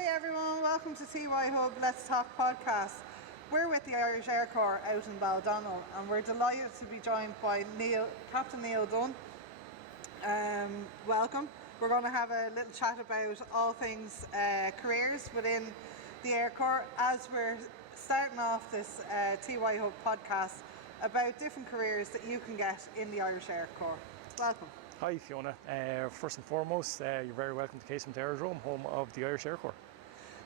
Hey everyone, welcome to TY Hub Let's Talk podcast. We're with the Irish Air Corps out in Baldonnell and we're delighted to be joined by Captain Neil Dunn. Welcome. We're going to have a little chat about all things careers within the Air Corps as we're starting off this TY Hub podcast about different careers that you can get in the Irish Air Corps. Welcome. Hi Fiona, first and foremost you're very welcome to Casement Aerodrome, home of the Irish Air Corps.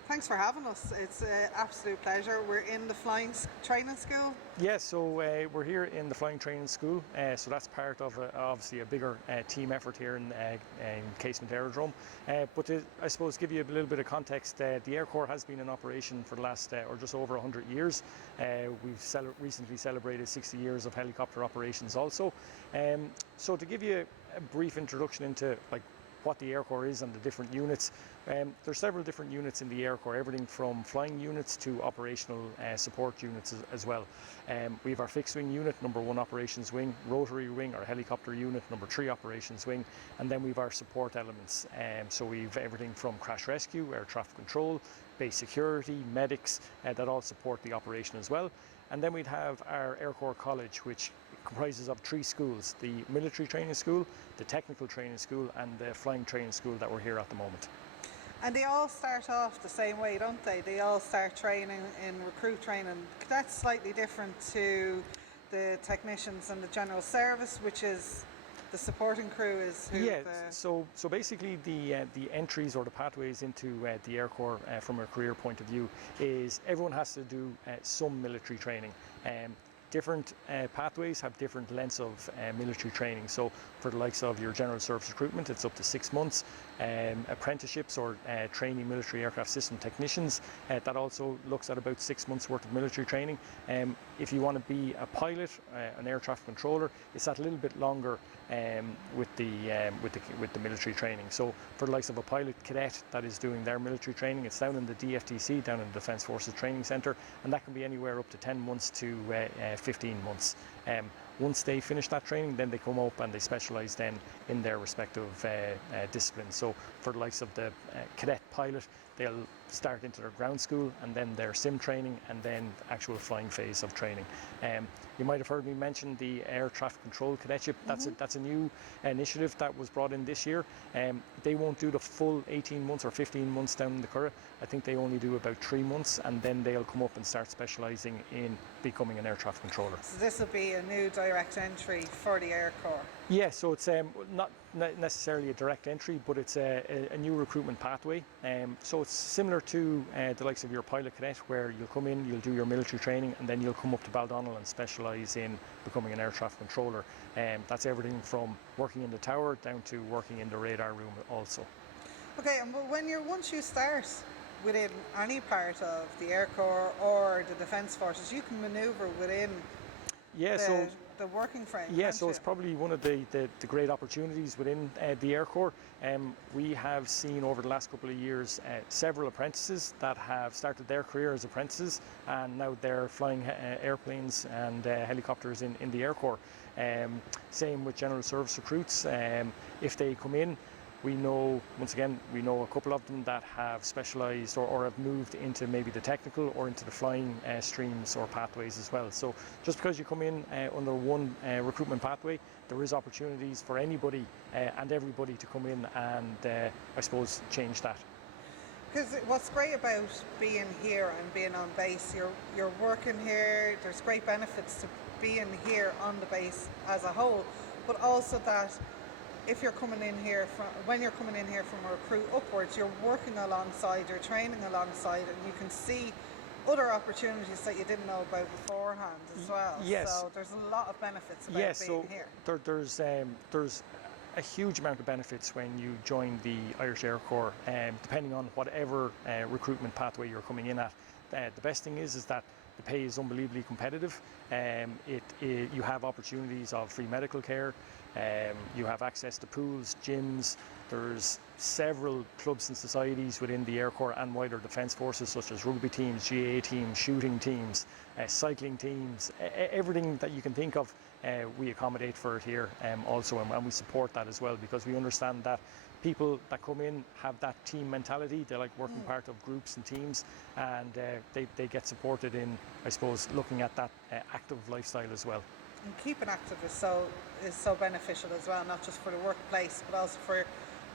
Thanks for having us, it's an absolute pleasure. We're in the Flying Training School. Yeah, so we're here in the Flying Training School, so that's part of obviously a bigger team effort here in Casement Aerodrome. But to, I suppose, give you a little bit of context, the Air Corps has been in operation for the last, or just over 100 years. We've recently celebrated 60 years of helicopter operations also. So to give you a brief introduction into what the Air Corps is and the different units. There's several different units in the Air Corps, everything from flying units to operational support units as well. We have our fixed wing unit, number 1 operations wing, rotary wing, our helicopter unit, number 3 operations wing, and then we have our support elements. So we have everything from crash rescue, air traffic control, base security, medics, that all support the operation as well. And then we'd have our Air Corps College, which comprises of 3 schools: the military training school, the technical training school, and the flying training school that we're here at the moment. And they all start off the same way, don't they? They all start training in recruit training. That's slightly different to the technicians and the general service, which is the supporting crew is who. Yeah, so basically the entries or the pathways into the Air Corps from a career point of view is everyone has to do some military training. Different pathways have different lengths of military training. So for the likes of your general service recruitment, it's up to 6 months. Apprenticeships or trainee military aircraft system technicians, that also looks at about 6 months worth of military training. If you want to be a pilot, an air traffic controller, it's that little bit longer with the military training. So for the likes of a pilot cadet that is doing their military training, it's down in the DFTC, down in the Defence Forces Training Centre, and that can be anywhere up to 10 months to 15 months. Once they finish that training, then they come up and they specialise then in their respective disciplines. So for the likes of the cadet pilot, they'll start into their ground school and then their sim training and then actual flying phase of training. You might have heard me mention the air traffic control cadetship. That's a new initiative that was brought in this year. They won't do the full 18 months or 15 months down in the Curragh. I think they only do about 3 months, and then they'll come up and start specialising in becoming an air traffic controller. So this will be a new direct entry for the Air Corps. Yeah, so it's not necessarily a direct entry, but it's a new recruitment pathway. So it's similar to the likes of your pilot cadet, where you'll come in, you'll do your military training, and then you'll come up to Baldonnell and specialise in becoming an air traffic controller. That's everything from working in the tower down to working in the radar room also. Okay, and once you start within any part of the Air Corps or the Defence Forces, you can manoeuvre within the working frame. Yeah, so it's probably one of the great opportunities within the Air Corps. We have seen over the last couple of years several apprentices that have started their career as apprentices, and now they're flying airplanes and helicopters in the Air Corps. Same with general service recruits. If they come in, we know a couple of them that have specialised or have moved into maybe the technical or into the flying streams or pathways as well. So just because you come in under one recruitment pathway, there is opportunities for anybody and everybody to come in and I suppose change that. Because what's great about being here and being on base, you're working here, there's great benefits to being here on the base as a whole, but also that when you're coming in here from a recruit upwards, you're working alongside, you're training alongside, and you can see other opportunities that you didn't know about beforehand as well. Yes. So there's a lot of benefits about being here. There's a huge amount of benefits when you join the Irish Air Corps, depending on whatever recruitment pathway you're coming in at. The best thing is that the pay is unbelievably competitive. You have opportunities of free medical care. You have access to pools, gyms. There's several clubs and societies within the Air Corps and wider Defence Forces, such as rugby teams, GAA teams, shooting teams, cycling teams, everything that you can think of. We accommodate for it here also, and we support that as well, because we understand that people that come in have that team mentality. They like working part of groups and teams, and they get supported in, I suppose, looking at that active lifestyle as well. And keeping active is so beneficial as well, not just for the workplace, but also for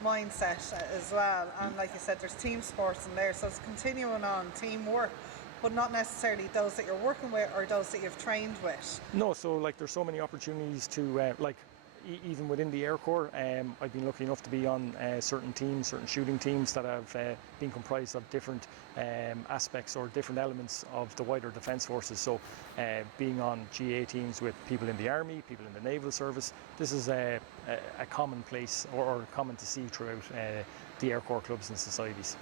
mindset as well. And like you said, there's team sports in there, so it's continuing on teamwork, but not necessarily those that you're working with or those that you've trained with. No, so like there's so many opportunities to even within the Air Corps. I've been lucky enough to be on certain teams, certain shooting teams that have been comprised of different aspects or different elements of the wider Defence Forces. So being on GA teams with people in the Army, people in the Naval Service, this is a common place or common to see throughout the Air Corps clubs and societies.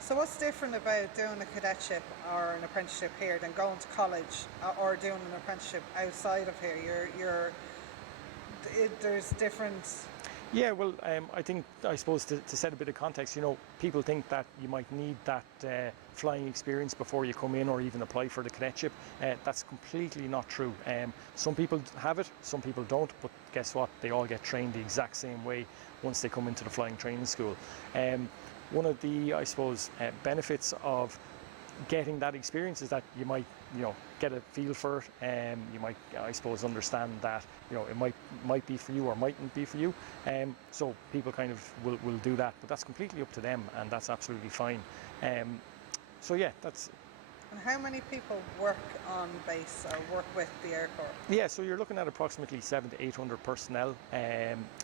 So what's different about doing a cadetship or an apprenticeship here than going to college or doing an apprenticeship outside of here? There's different. Yeah, well, I suppose to set a bit of context, people think that you might need that flying experience before you come in or even apply for the cadetship. That's completely not true. Some people have it, some people don't, but guess what? They all get trained the exact same way once they come into the flying training school. One of the, I suppose, benefits of getting that experience is that you might, get a feel for it. You might, I suppose, understand that, it might be for you or mightn't be for you. So people kind of will do that, but that's completely up to them, and that's absolutely fine. So yeah, that's. And how many people work on base or work with the Air Corps? Yeah, so you're looking at approximately 700 to 800 personnel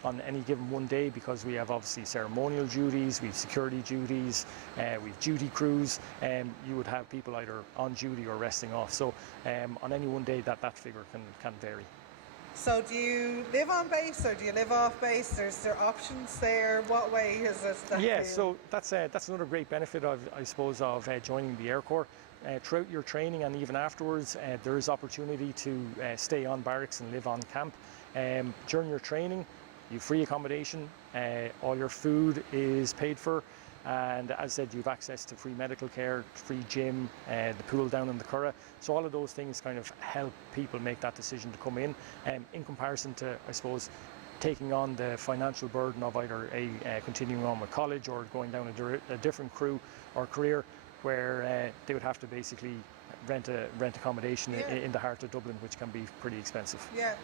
on any given one day, because we have obviously ceremonial duties, we have security duties, we have duty crews. You would have people either on duty or resting off. So on any one day, that figure can vary. So do you live on base or do you live off base? Is there options there? What way is it? Yeah, so that's another great benefit of, I suppose, of joining the Air Corps. Throughout your training and even afterwards, there is opportunity to stay on barracks and live on camp. During your training, you have free accommodation, all your food is paid for, and as I said, you have access to free medical care, free gym, the pool down in the Curragh. So all of those things kind of help people make that decision to come in comparison to, I suppose, taking on the financial burden of either continuing on with college or going down a different crew or career, where they would have to basically rent accommodation in the heart of Dublin, which can be pretty expensive. Yeah,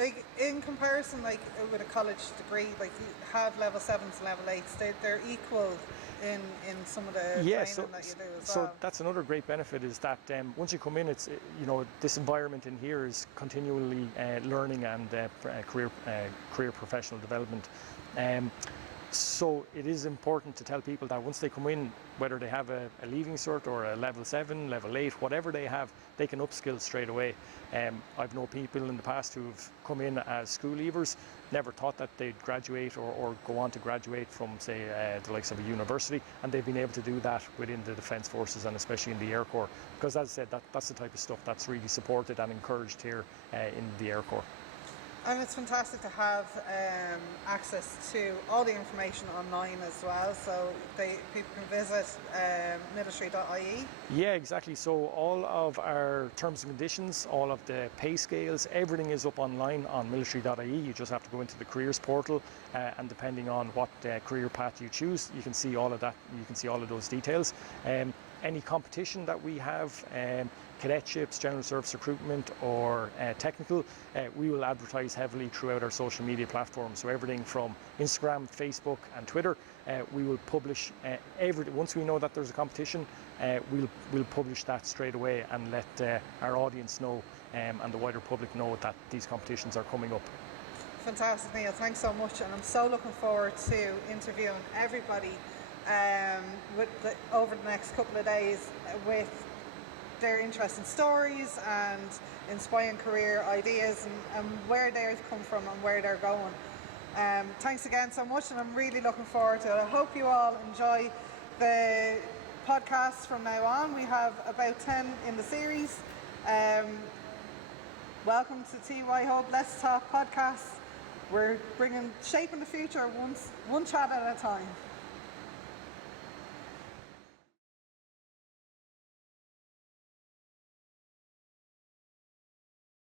like in comparison, like with a college degree, like you have level 7s and level 8s, they're equal in some of the training that you do as well. So that's another great benefit, is that once you come in, it's this environment in here is continually learning and career professional development. So it is important to tell people that once they come in, whether they have a leaving cert or a level 7, level 8, whatever they have, they can upskill straight away. I've known people in the past who've come in as school leavers, never thought that they'd graduate or go on to graduate from, say, the likes of a university, and they've been able to do that within the Defence Forces and especially in the Air Corps, because as I said, that's the type of stuff that's really supported and encouraged here in the Air Corps. And it's fantastic to have access to all the information online as well, so people can visit military.ie. Yeah, exactly. So all of our terms and conditions, all of the pay scales, everything is up online on military.ie. You just have to go into the careers portal, and depending on what career path you choose, you can see all of that. You can see all of those details. Any competition that we have, cadetships, general service recruitment, or technical, we will advertise heavily throughout our social media platforms. So everything from Instagram, Facebook and Twitter, we will publish once we know that there's a competition, we'll publish that straight away and let our audience know and the wider public know that these competitions are coming up. Fantastic, Neil. Thanks so much, and I'm so looking forward to interviewing everybody over the next couple of days with their interesting stories and inspiring career ideas and where they've come from and where they're going. Thanks again so much, and I'm really looking forward to it. I hope you all enjoy the podcasts from now on. We have about 10 in the series. Welcome to TY Hub Let's Talk podcast. We're shaping the future one chat at a time.